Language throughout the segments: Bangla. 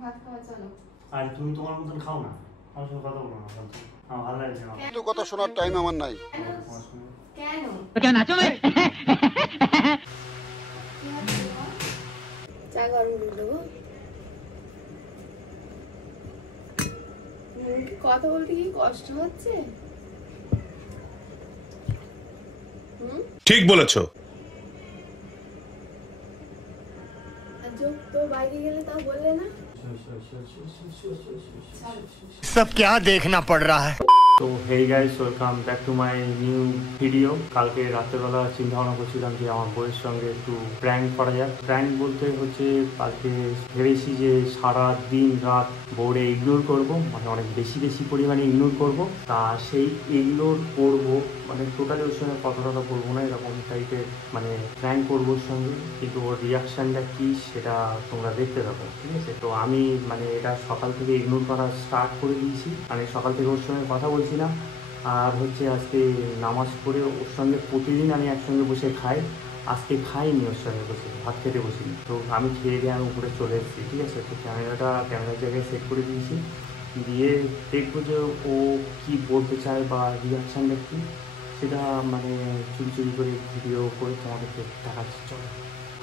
ভাত খাওয়া চলো। আর তুমি তোমার মতন খাও না, আমার সঙ্গে কথা বলো না ফালতু। আমার ভালো লাগছে না কিন্তু কথা শোনার টাইম আমার নাই। তোমার সঙ্গে। কেন क्या नाचो मैं কি হচ্ছে তোমার? চা গরম করে দেবো। কি কথা বলতে কি কষ্ট হচ্ছে? ঠিক বলেছো। তো বাইরে গেলে তাও বললে না। सब क्या देखना पड़ रहा है। তো hey guys, welcome back to my new video. কালকে রাত্রেবেলা চিন্তা ভাবনা করছিলাম যে আমার বউয়ের সঙ্গে একটু প্র্যাঙ্ক করা যায়। প্র্যাঙ্ক বলতে হচ্ছে কালকে ভেবেছি যে সারা দিন রাত বউরে ইগনোর করব, মানে অনেক বেশি বেশি পরিমাণে ইগনোর করব। তা সেই ইগনোর করব মানে টোটালি ওর সঙ্গে কথা টথা বলবো না, এরকম টাইপের মানে প্র্যাঙ্ক করবো ওর সঙ্গে। কিন্তু ওর রিয়াকশানটা কী সেটা তোমরা দেখতে থাকো, ঠিক আছে? তো আমি মানে এটা সকাল থেকে ইগনোর করা স্টার্ট করে দিয়েছি, মানে সকাল থেকে ওর সঙ্গে কথা বলছিলাম। আর হচ্ছে আজকে নামাজ পড়ে ওর সঙ্গে প্রতিদিন আমি একসঙ্গে বসে খাই, আজকে খাইনি ওর সঙ্গে বসে, ভাত খেতে বসিনি। তো আমি খেয়ে দিয়ে আমি উপরে চলে এসেছি, ঠিক আছে? তো ক্যামেরার জায়গায় সেট করে দিয়েছি, দিয়ে দেখবো যে ও কী বলতে চায় বা রিয়াকশানটা কী, সেটা মানে চুরি চুরি করে ভিডিও করে তোমাদেরকে দেখাচ্ছি। চলো।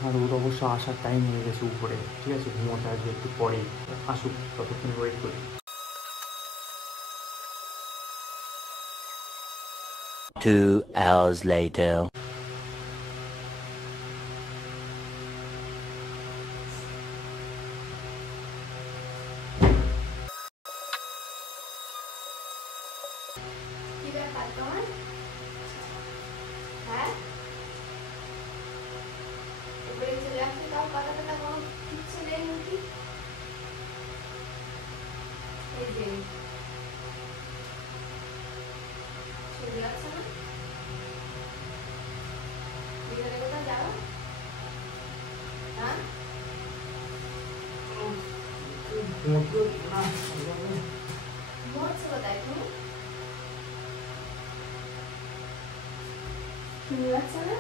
আর ওর অবশ্য আসার টাইম হয়ে গেছে উপরে, ঠিক আছে? ঘুমোতে আসবে একটু পরেই, আসুক, ততক্ষণ ওয়েট করি। 2 hours later. কি ব্যাপার তোমার? হ্যাঁ, উপরে চলে আসছে, তাও কথা টথা কোনো কিচ্ছু নেই নাকি? এই যে চলে যাচ্ছে না, বিকালে কোথাও যাও? হ্যাঁ, ঘুমোচ্ছো কোথায় তুমি? শুনে যাচ্ছে না?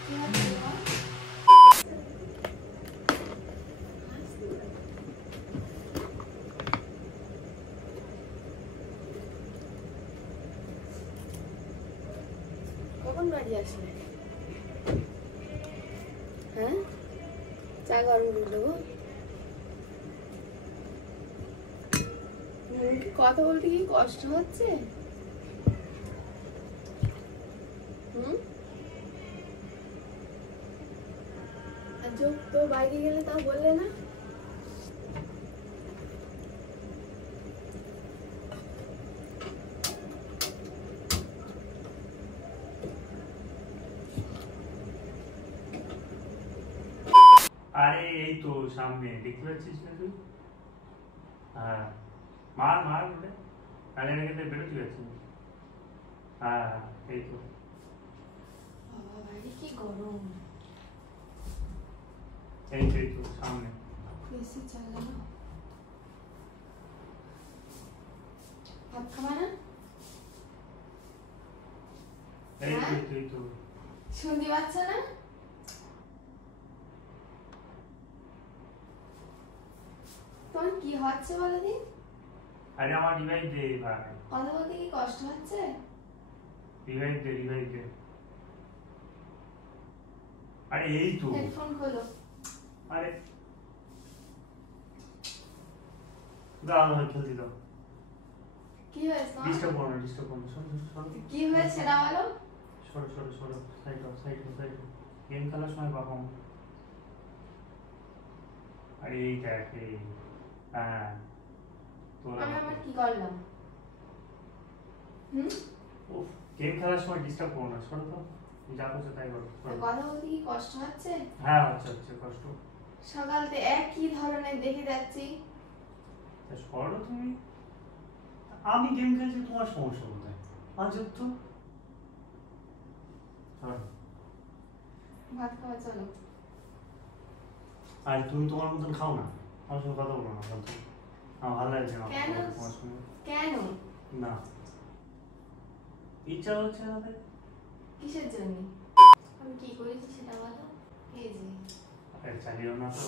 কি হচ্ছে তোমার? কখন বাড়ি আসলে? হ্যাঁ, চা গরম করে দেবো। কি কথা বলতে কি কষ্ট হচ্ছে? আর তো বাইরে গেলে তাও বললে না। আরে এই তো সামনে, দেখতে পাচ্ছিস না তুই? হ্যাঁ, মার মার ওটা, তাহলে রেখে বেরোতে পারছি। হ্যাঁ, এই তো। বাবা, বাইরে কি গরম! এই তো সামনে। এসি চালানো। ভাত খাবা না? এই তো শুনতে পাচ্ছ না? তোমার কি হচ্ছে বলো দিন? আরে আমার রিভাইভ দে ভাই। কথা বলতে কি কষ্ট হচ্ছে? রিভাইভ দে। আরে এই তো। হেডফোন খোলো। আরে দাঁড়ানো চলতে দাও। কি হয়েছে তোমার? ডিস্টার্ব করো না। সরো। কি হয়েছে সেটা বলো। সরো। সাইড। গেম খেলার সময় বাবা মা। আরে এই দেখ এই। হ্যাঁ। আমি আমার কি করলাম? উফ, গেম খেলার সময় ডিস্টার্ব করো না, সরো তো। যা করছো তাই করো। কথা বলতে কি কষ্ট হচ্ছে? হ্যাঁ, হচ্ছে কষ্ট। সকাল থেকে একই ধরনের দেখে যাচ্ছি। সরো তুমি। আমি গেম খেলছি, তোমার সমস্যা কোথায়? আজব তো। ভাত খাওয়া চলো। আর তুমি তোমার মতন খাও না, আমার সঙ্গে কথা বলো না বলতো, আমার ভালো লাগছে না কেন? তোমার সঙ্গে। কেন? না, ইচ্ছা হচ্ছে না তাই। কিসের জন্য? আমি কি করেছি সেটা বলো। এই যে চালিও না তো।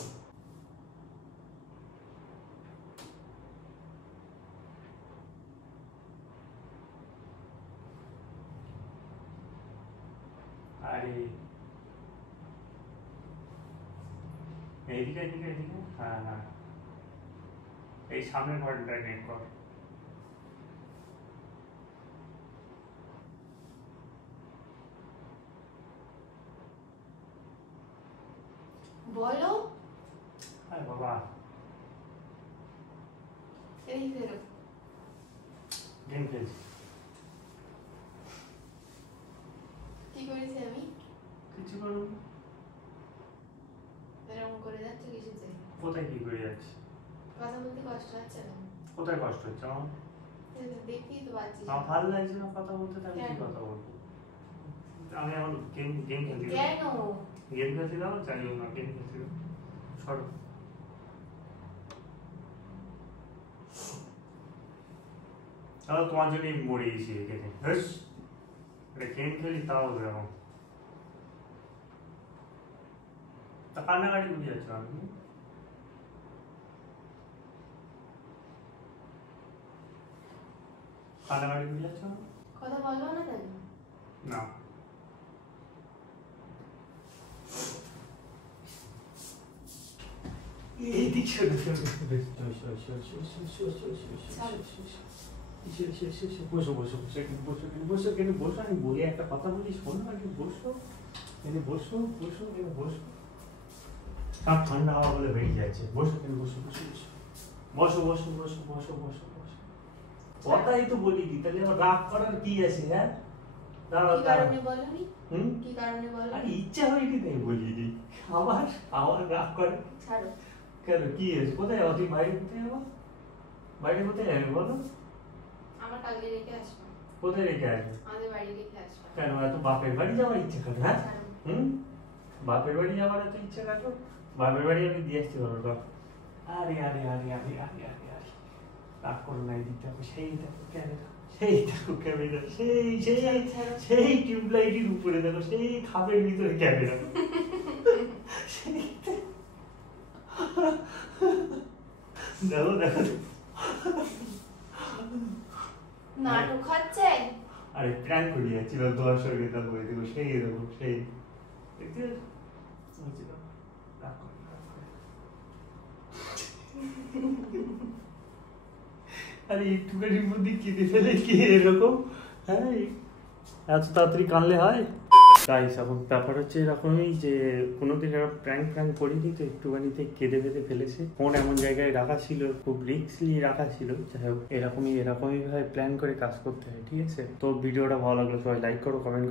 আরে এইদিকে এদিকে এদিকে, হ্যাঁ হ্যাঁ, এই সামনের ঘরটা নেট কর। বলো। আরে বাবা, এই ফেরো। গেম খেলছি। কি করেছি আমি? কিছু করো। এরকম করে যাচ্ছ কিসের জন্য? কোথায় কি করে যাচ্ছি? কথা বলতে কষ্ট হচ্ছে না? কোথায় কষ্ট হচ্ছে আমার? দেখতেই তো পাচ্ছিস। আমার ভালো লাগছে না কথা বলতে, তাহলে কি কেন? কথা বলবো? আমি এখন গেম খেলতে কেন? গেম খেলতে দাও, চালিও না, গেম খেলতে দাও, সরো। তাহলে তোমার জন্যই মরে গেছি এখানে। বেশ, গেম খেলি তাও এরকম। তা কান্নাকাটি করে যাচ্ছ আমি? কান্নাকাটি করে যাচ্ছ? কথা বলবো না তাহলে? না। এইদিক সরে সরে বসো বসো বসো, এখানে বসো, এখানে বসো, এখানে বসো, আমি বলি একটা কথা বলি, শোনো, আগে বসো, এখানে বসো বসো, এখানে বসো। সব ঠান্ডা হাওয়া বলে বেরিয়ে যাচ্ছে, বসো, এখানে বসো বসো বসো বসো বসো বসো বসো বসো। কথাই তো বলি দি, তাহলে আমার রাগ করার কি আছে? হ্যাঁ, দাঁড়াও কি দাঁড়াও। কারণে বলনি? কি কারণে বলনি? আরে ইচ্ছা হয়নি তাই বলিনি। আমার আমার রাগ করে ছাড়ো। কেন? কি আছে? কোথায় তুই? বাইরে কোথায় যাবো? বাইরে কোথায় যাবে বলো? আমার কালকে রেখে আসবো। কোথায় রেখে আসবে? আমাদের বাড়ি রেখে আসবো। কেন এত বাপের বাড়ি যাওয়ার ইচ্ছে করে? হ্যাঁ, ছাড়ো। বাপের বাড়ি যাওয়ার এত ইচ্ছে কাটো? বাপের বাড়ি আমি দিয়ে আসতে পারবো না। আরে আরে আরে আরে আরে আরে আরে, রাগ করো না, এদিক দেখো, সেই দেখো ক্যামেরা, সেই দেখো ক্যামেরা, সেই সেই সেই টিউবলাইটের উপরে দেখো, সেই খাপের ভিতরে ক্যামেরা। দেখো দেখো, নাটক হচ্ছে। আরে প্র্যাঙ্ক করে যাচ্ছিল, দর্শকের দেখো, দেখো সেই দেখো, সেই দেখতে রাগ করে, রাগ করে। আরে একটুখানির মধ্যে কেঁদে ফেলে কি এরকম? হ্যাঁ, এত তাড়াতাড়ি কানলে হয়? গাইস, এখন ব্যাপার হচ্ছে এরকমই যে কোনোদিন এরকম প্র্যাঙ্ক করিনি, তো একটুখানিতে কেঁদে ফেদে ফেলেছে। ফোন এমন জায়গায় রাখা ছিল, খুব রিস্কলি রাখা ছিল। যাই হোক, এরকমই ভাবে প্ল্যান করে কাজ করতে হয়, ঠিক আছে? তো ভিডিওটা ভালো লাগলো, সবাই লাইক করো, কমেন্ট